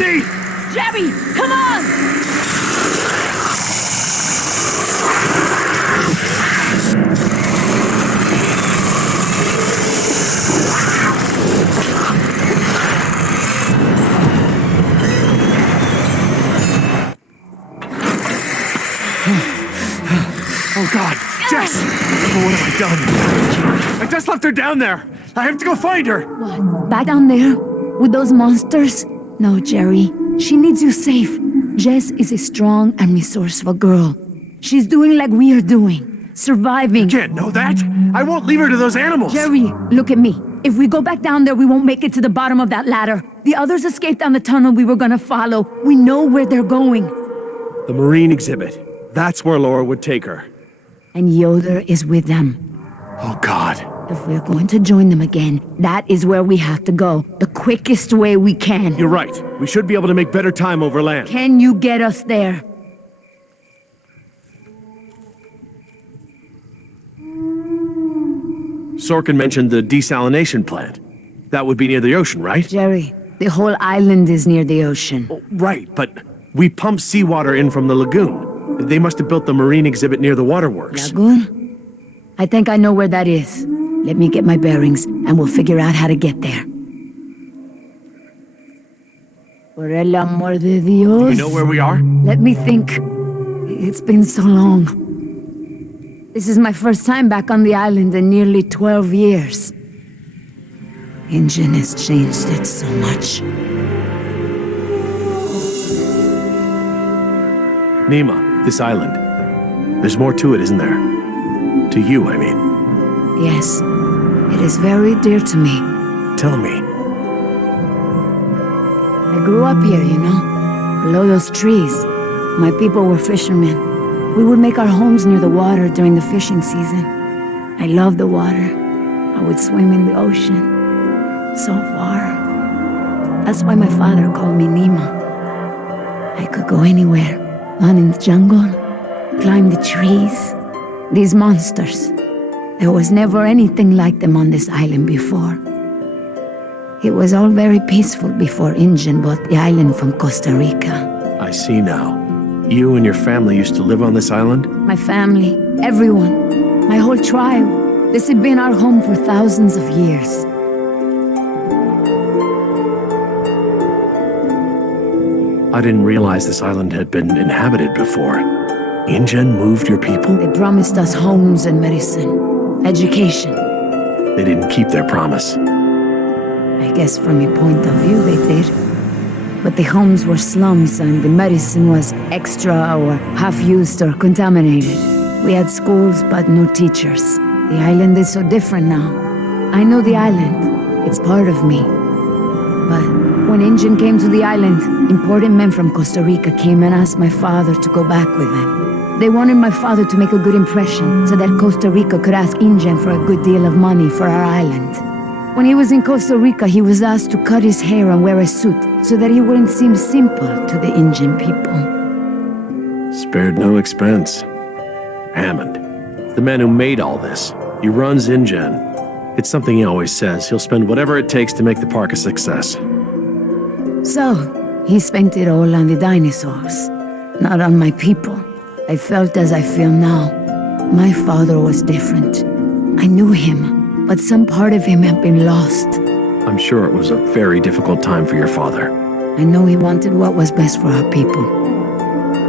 see! Jerry, come on! Oh God, Jess! Oh, what have I done? I just left her down there. I have to go find her. What? Back down there? With those monsters? No, Jerry. She needs you safe. Jess is a strong and resourceful girl. She's doing like we are doing. Surviving. You can't know that. I won't leave her to those animals. Jerry, look at me. If we go back down there, we won't make it to the bottom of that ladder. The others escaped down the tunnel we were gonna follow. We know where they're going. The marine exhibit. That's where Laura would take her. And Yoder is with them. Oh God. If we're going to join them again, that is where we have to go. The quickest way we can. You're right. We should be able to make better time over land. Can you get us there? Sorkin mentioned the desalination plant. That would be near the ocean, right? Jerry, the whole island is near the ocean. Oh, right, but we pump seawater in from the lagoon. They must have built the marine exhibit near the waterworks. Lagoon? I think I know where that is. Let me get my bearings, and we'll figure out how to get there. Por el amor de Dios. Do you know where we are? Let me think. It's been so long. This is my first time back on the island in nearly 12 years. Ingen has changed it so much. Nima, this island. There's more to it, isn't there? To you, I mean. Yes, it is very dear to me. Tell me. I grew up here, you know, below those trees. My people were fishermen. We would make our homes near the water during the fishing season. I loved the water. I would swim in the ocean. So far. That's why my father called me Nima. I could go anywhere. Run in the jungle, climb the trees. These monsters. There was never anything like them on this island before. It was all very peaceful before Ingen bought the island from Costa Rica. I see now. You and your family used to live on this island? My family, everyone, my whole tribe. This had been our home for thousands of years. I didn't realize this island had been inhabited before. Ingen moved your people? They promised us homes and medicine, education. They didn't keep their promise. I guess from your point of view they did. But the homes were slums and the medicine was extra or half-used or contaminated. We had schools but no teachers. The island is so different now. I know the island. It's part of me. But when Ingen came to the island, important men from Costa Rica came and asked my father to go back with them. They wanted my father to make a good impression so that Costa Rica could ask Ingen for a good deal of money for our island. When he was in Costa Rica, he was asked to cut his hair and wear a suit so that he wouldn't seem simple to the Ingen people. Spared no expense. Hammond, the man who made all this, he runs Ingen. It's something he always says. He'll spend whatever it takes to make the park a success. So, he spent it all on the dinosaurs, not on my people. I felt as I feel now. My father was different. I knew him, but some part of him had been lost. I'm sure it was a very difficult time for your father. I know he wanted what was best for our people.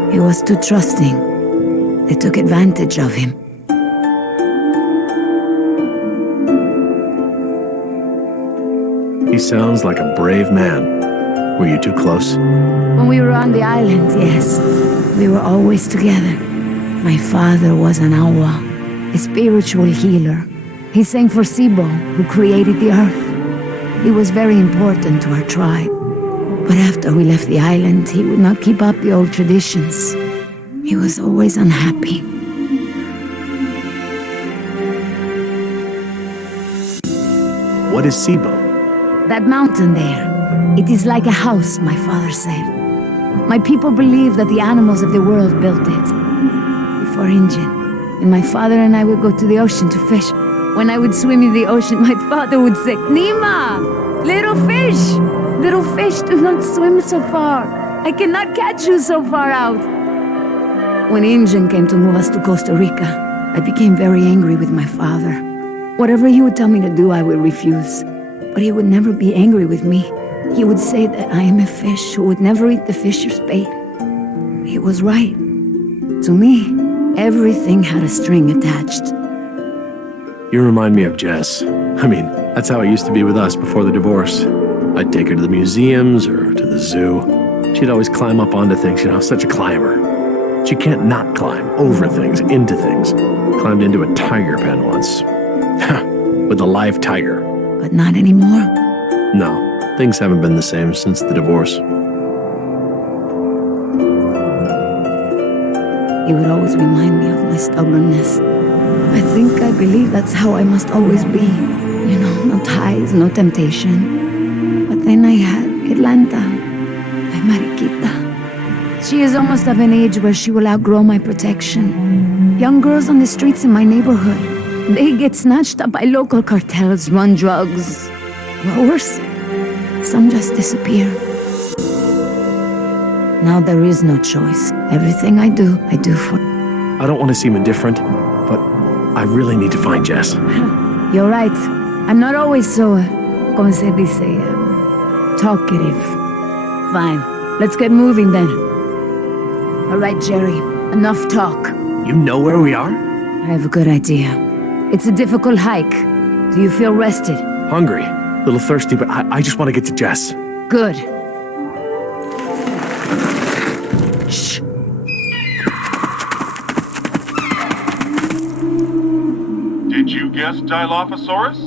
He was too trusting. They took advantage of him. He sounds like a brave man. Were you too close? When we were on the island, yes. We were always together. My father was an awa, a spiritual healer. He sang for Sibo, who created the earth. He was very important to our tribe. But after we left the island, he would not keep up the old traditions. He was always unhappy. What is Sibo? That mountain there. It is like a house, my father said. My people believe that the animals of the world built it. Before Ingen. And my father and I would go to the ocean to fish. When I would swim in the ocean, my father would say, Nima! Little fish! Little fish do not swim so far. I cannot catch you so far out. When Injun came to move us to Costa Rica, I became very angry with my father. Whatever he would tell me to do, I would refuse. But he would never be angry with me. He would say that I am a fish who would never eat the fisher's bait. He was right. To me, everything had a string attached. You remind me of Jess. I mean, that's how it used to be with us before the divorce. I'd take her to the museums or to the zoo. She'd always climb up onto things, such a climber. She can't not climb over things, into things. Climbed into a tiger pen once. With a live tiger. But not anymore. No, things haven't been the same since the divorce. He would always remind me of my stubbornness. I believe that's how I must always be. No ties, no temptation. But then I had Atlanta, my Mariquita. She is almost of an age where she will outgrow my protection. Young girls on the streets in my neighborhood, they get snatched up by local cartels, run drugs. Or worse, some just disappear. Now there is no choice. Everything I do for... I don't want to seem indifferent, but I really need to find Jess. You're right. I'm not always so, como se dice, talkative. Fine. Let's get moving then. All right, Jerry. Enough talk. You know where we are? I have a good idea. It's a difficult hike. Do you feel rested? Hungry. A little thirsty, but I just want to get to Jess. Good. Shh. Did you guess Dilophosaurus?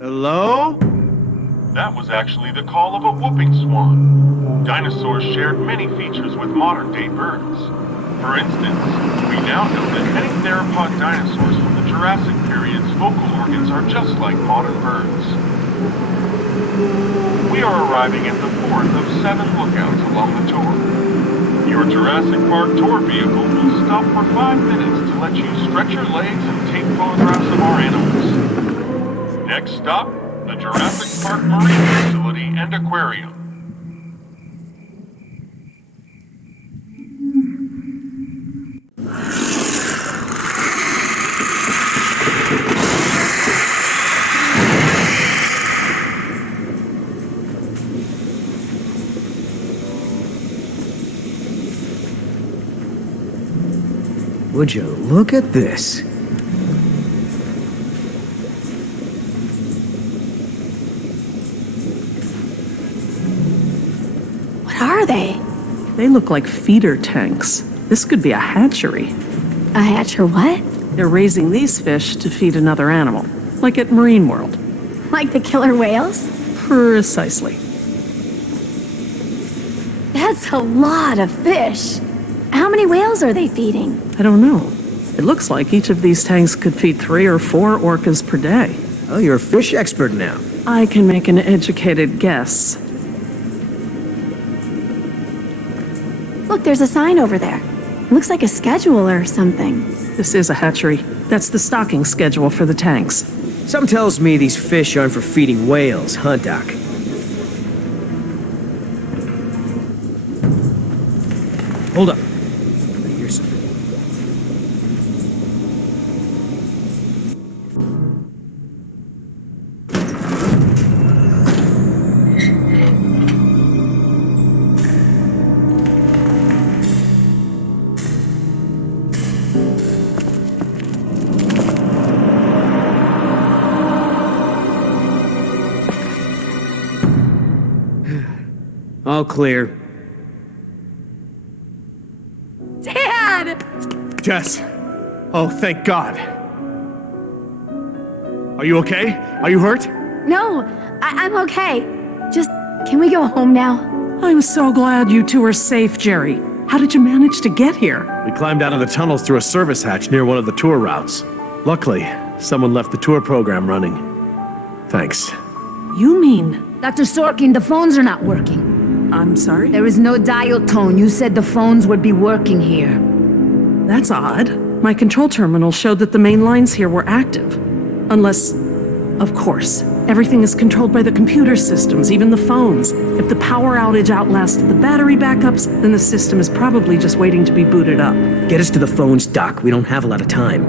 Hello? That was actually the call of a whooping swan. Dinosaurs shared many features with modern-day birds. For instance, we now know that many theropod dinosaurs from the Jurassic period's vocal organs are just like modern birds. We are arriving at the fourth of 7 lookouts along the tour. Your Jurassic Park tour vehicle will stop for 5 minutes to let you stretch your legs and take photographs of our animals. Next stop, the Jurassic Park Marine Facility and Aquarium. Would you look at this? What are they? They look like feeder tanks. This could be a hatchery. A hatcher what? They're raising these fish to feed another animal, like at Marine World. Like the killer whales? Precisely. That's a lot of fish. How many whales are they feeding? I don't know. It looks like each of these tanks could feed 3 or 4 orcas per day. Oh, you're a fish expert now. I can make an educated guess. Look, there's a sign over there. It looks like a schedule or something. This is a hatchery. That's the stocking schedule for the tanks. Something tells me these fish aren't for feeding whales, huh, Doc? Hold up. I hear something. All clear. Dad! Jess! Oh, thank God. Are you okay? Are you hurt? No, I'm okay. Just, can we go home now? I'm so glad you two are safe, Jerry. How did you manage to get here? We climbed out of the tunnels through a service hatch near one of the tour routes. Luckily, someone left the tour program running. Thanks. You mean... Dr. Sorkin, the phones are not working. I'm sorry? There is no dial tone. You said the phones would be working here. That's odd. My control terminal showed that the main lines here were active. Unless... Of course. Everything is controlled by the computer systems, even the phones. If the power outage outlasted the battery backups, then the system is probably just waiting to be booted up. Get us to the phones, Doc. We don't have a lot of time.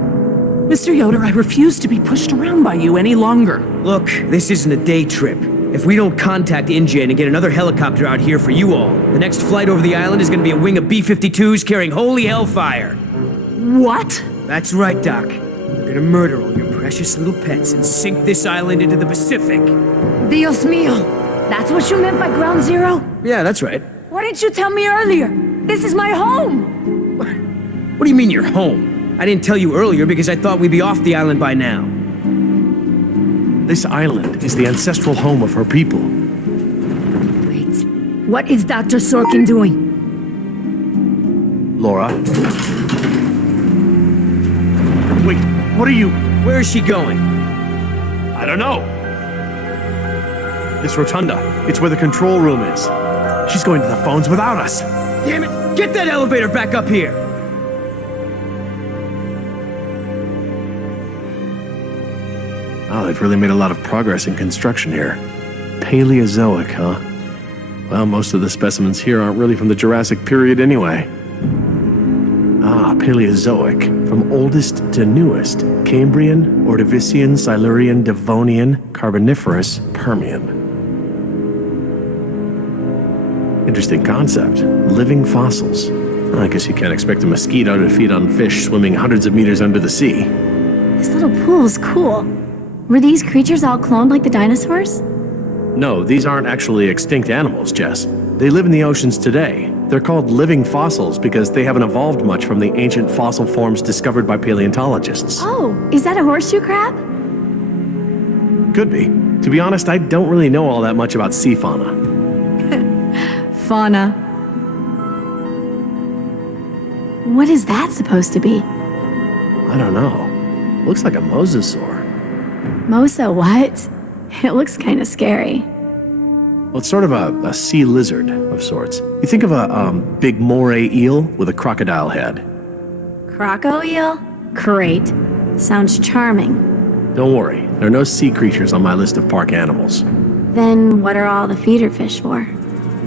Mr. Yoder, I refuse to be pushed around by you any longer. Look, this isn't a day trip. If we don't contact InGen and get another helicopter out here for you all, the next flight over the island is gonna be a wing of B-52s carrying holy hellfire. What? That's right, Doc. We're gonna murder all your precious little pets and sink this island into the Pacific. Dios mío! That's what you meant by ground zero? Yeah, that's right. Why didn't you tell me earlier? This is my home! What do you mean you're home? I didn't tell you earlier because I thought we'd be off the island by now. This island is the ancestral home of her people. Wait, what is Dr. Sorkin doing? Laura? Wait, what are you... Where is she going? I don't know. This rotunda. It's where the control room is. She's going to the phones without us. Damn it! Get that elevator back up here! Oh, they've really made a lot of progress in construction here. Paleozoic, huh? Well, most of the specimens here aren't really from the Jurassic period anyway. Ah, Paleozoic. From oldest to newest. Cambrian, Ordovician, Silurian, Devonian, Carboniferous, Permian. Interesting concept. Living fossils. Well, I guess you can't expect a mosquito to feed on fish swimming hundreds of meters under the sea. This little pool's cool. Were these creatures all cloned like the dinosaurs? No, these aren't actually extinct animals, Jess. They live in the oceans today. They're called living fossils because they haven't evolved much from the ancient fossil forms discovered by paleontologists. Oh, is that a horseshoe crab? Could be. To be honest, I don't really know all that much about sea fauna. Fauna. What is that supposed to be? I don't know. Looks like a mosasaur. Mosa what? It looks kind of scary. Well, it's sort of a sea lizard of sorts. You think of a big moray eel with a crocodile head. Croco eel? Great. Sounds charming. Don't worry, there are no sea creatures on my list of park animals. Then what are all the feeder fish for?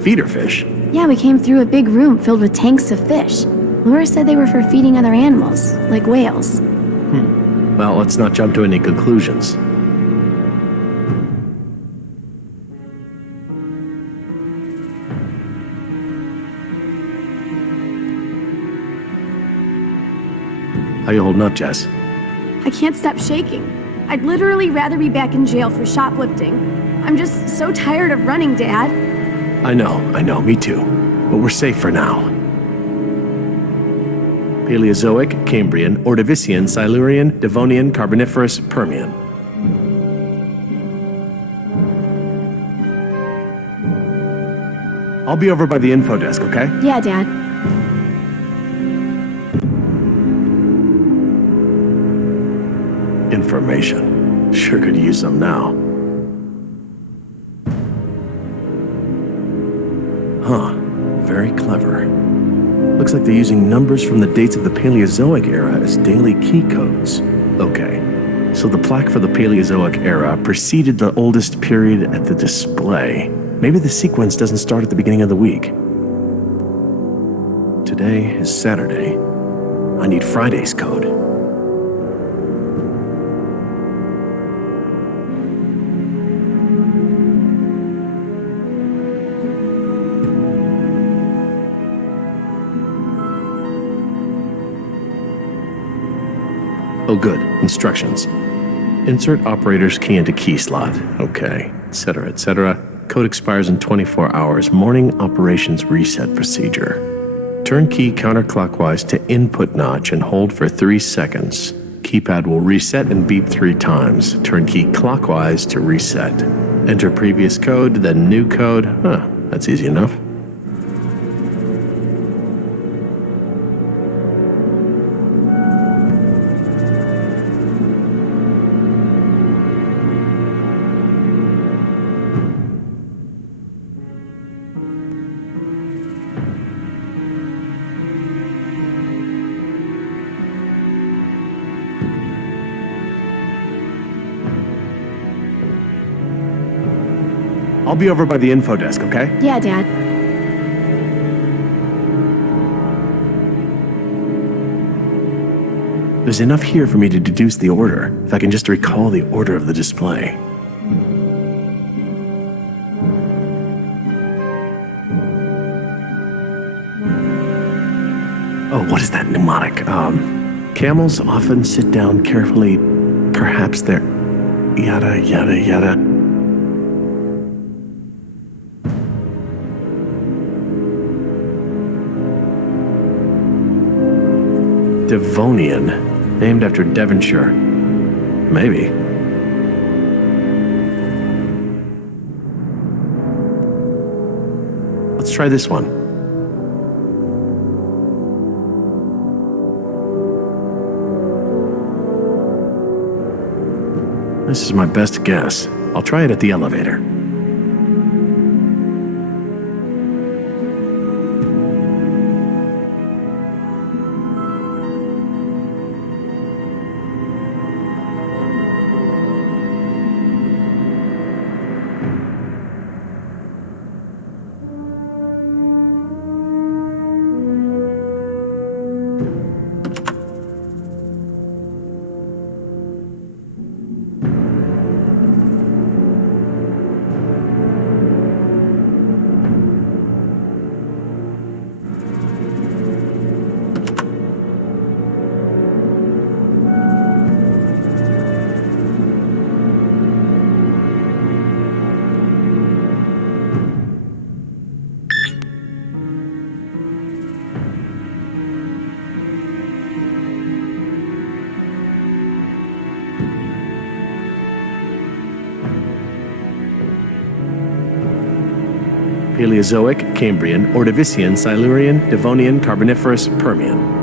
Feeder fish? Yeah, we came through a big room filled with tanks of fish. Laura said they were for feeding other animals, like whales. Well, let's not jump to any conclusions. How you holding up, Jess? I can't stop shaking. I'd literally rather be back in jail for shoplifting. I'm just so tired of running, Dad. I know, me too. But we're safe for now. Paleozoic, Cambrian, Ordovician, Silurian, Devonian, Carboniferous, Permian. I'll be over by the info desk, okay? Yeah, Dad. Information. Sure could use some now. Huh. Very clever. Looks like they're using numbers from the dates of the Paleozoic era as daily key codes. Okay. So the plaque for the Paleozoic era preceded the oldest period at the display. Maybe the sequence doesn't start at the beginning of the week. Today is Saturday. I need Friday's code. Oh, good. Instructions. Insert operator's key into key slot. Okay. Etc., etc. Code expires in 24 hours. Morning operations reset procedure. Turn key counterclockwise to input notch and hold for 3 seconds. Keypad will reset and beep 3 times. Turn key clockwise to reset. Enter previous code, then new code. Huh, that's easy enough. I'll be over by the info desk, okay? Yeah, Dad. There's enough here for me to deduce the order, if I can just recall the order of the display. Oh, what is that mnemonic? Camels often sit down carefully. Perhaps they're... yada, yada, yada. Devonian, named after Devonshire. Maybe. Let's try this one. This is my best guess. I'll try it at the elevator. Paleozoic, Cambrian, Ordovician, Silurian, Devonian, Carboniferous, Permian.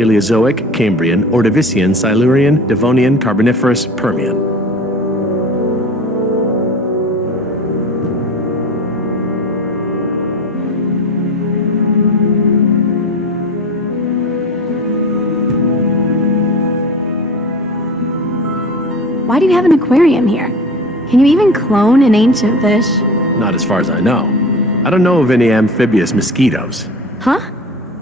Paleozoic, Cambrian, Ordovician, Silurian, Devonian, Carboniferous, Permian. Why do you have an aquarium here? Can you even clone an ancient fish? Not as far as I know. I don't know of any amphibious mosquitoes. Huh?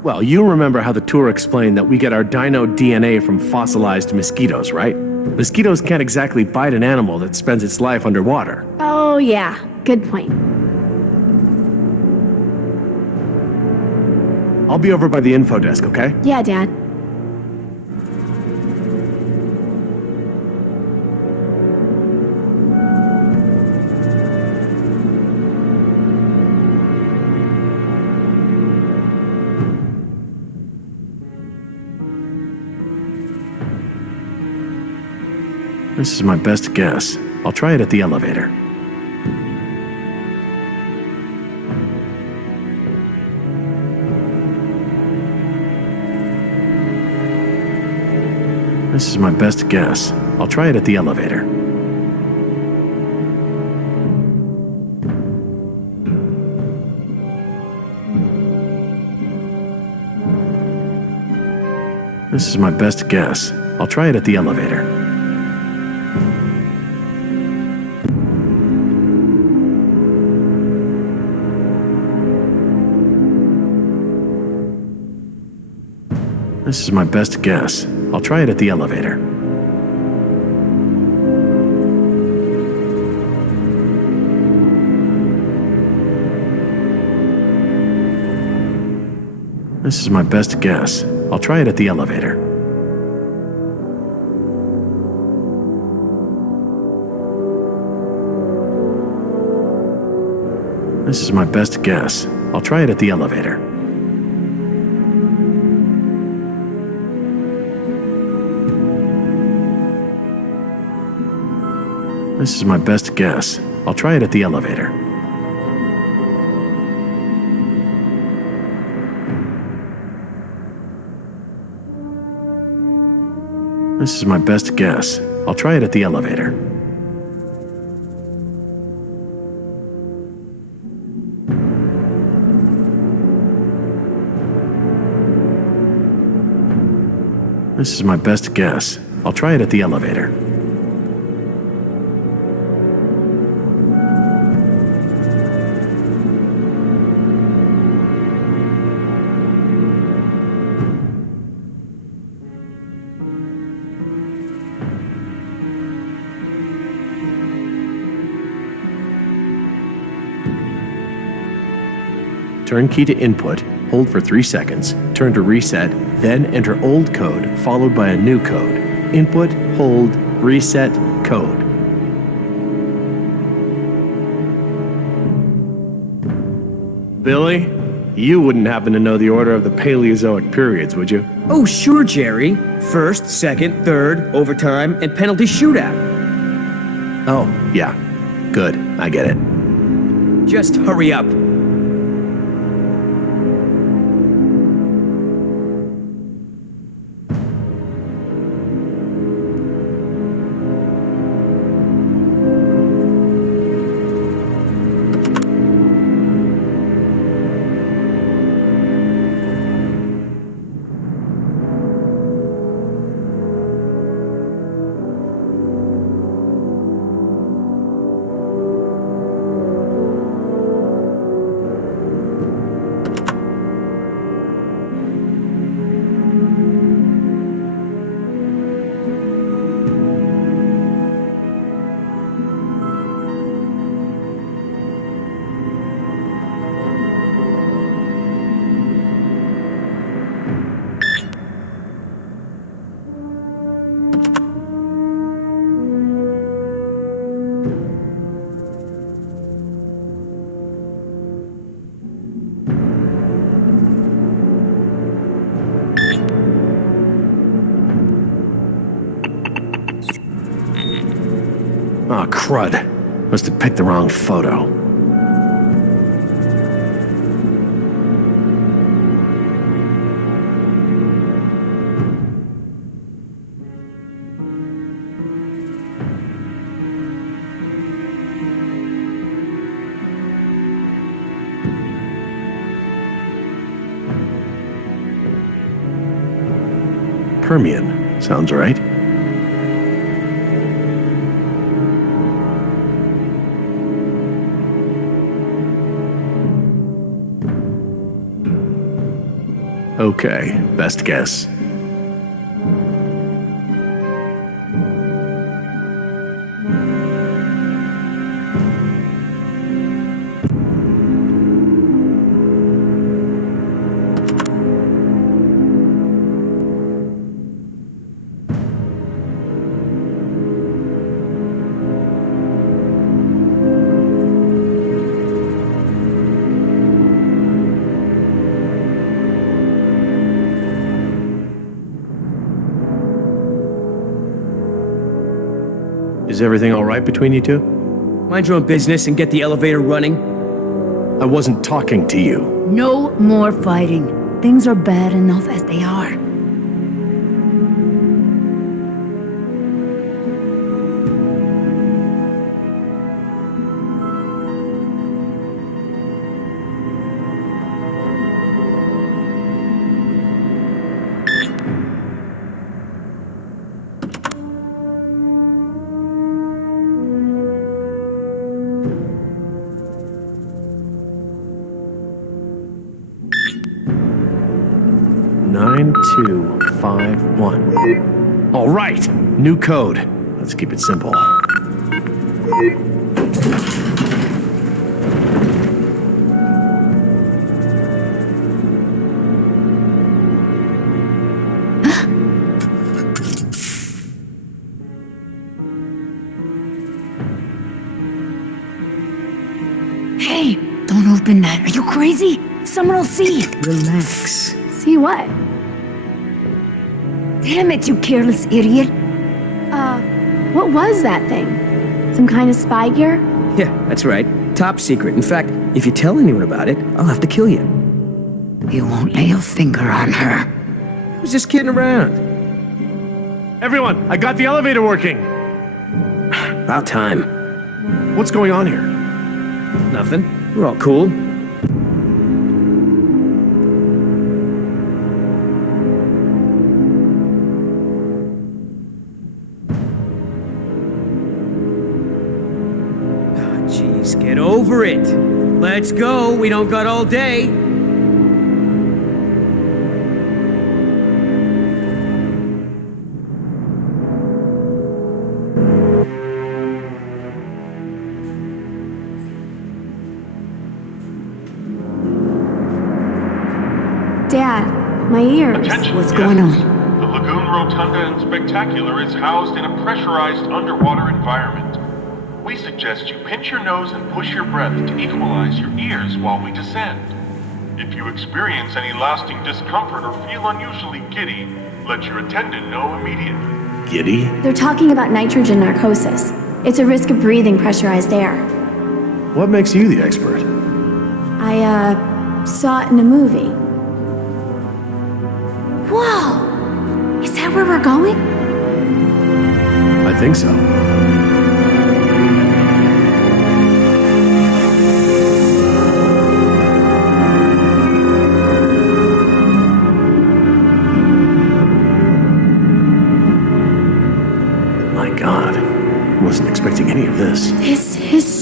Well, you remember how the tour explained that we get our dino DNA from fossilized mosquitoes, right? Mosquitoes can't exactly bite an animal that spends its life underwater. Oh, yeah. Good point. I'll be over by the info desk, okay? Yeah, Dad. This is my best guess. I'll try it at the elevator. This is my best guess. I'll try it at the elevator. This is my best guess. I'll try it at the elevator. This is my best guess. I'll try it at the elevator. This is my best guess. I'll try it at the elevator. This is my best guess. I'll try it at the elevator. This is my best guess. I'll try it at the elevator. This is my best guess. I'll try it at the elevator. This is my best guess. I'll try it at the elevator. Turn key to input, hold for 3 seconds, turn to reset, then enter old code followed by a new code. Input, hold, reset, code. Billy, you wouldn't happen to know the order of the Paleozoic periods, would you? Oh, sure, Jerry. First, second, third, overtime, and penalty shootout. Oh, yeah. Good, I get it. Just hurry up. Aw, crud. Must have picked the wrong photo. Permian. Sounds right. Okay, best guess. Is everything all right between you two? Mind your own business and get the elevator running. I wasn't talking to you. No more fighting. Things are bad enough as they are. Nine, 2, 5, 1. All right, new code. Let's keep it simple. Hey, don't open that. Are you crazy? Someone will see. Relax. See what? Damn it, you careless idiot. What was that thing? Some kind of spy gear? Yeah, that's right. Top secret. In fact, if you tell anyone about it, I'll have to kill you. You won't lay a finger on her. I was just kidding around. Everyone, I got the elevator working. About time. What's going on here? Nothing. We're all cool. Jeez, get over it. Let's go. We don't got all day. Dad, my ears. Attention, What's going on? The Lagoon Rotunda and Spectacular is housed in a pressurized underwater environment. We suggest you pinch your nose and push your breath to equalize your ears while we descend. If you experience any lasting discomfort or feel unusually giddy, let your attendant know immediately. Giddy? They're talking about nitrogen narcosis. It's a risk of breathing pressurized air. What makes you the expert? I, saw it in a movie. Whoa! Is that where we're going? I think so. This is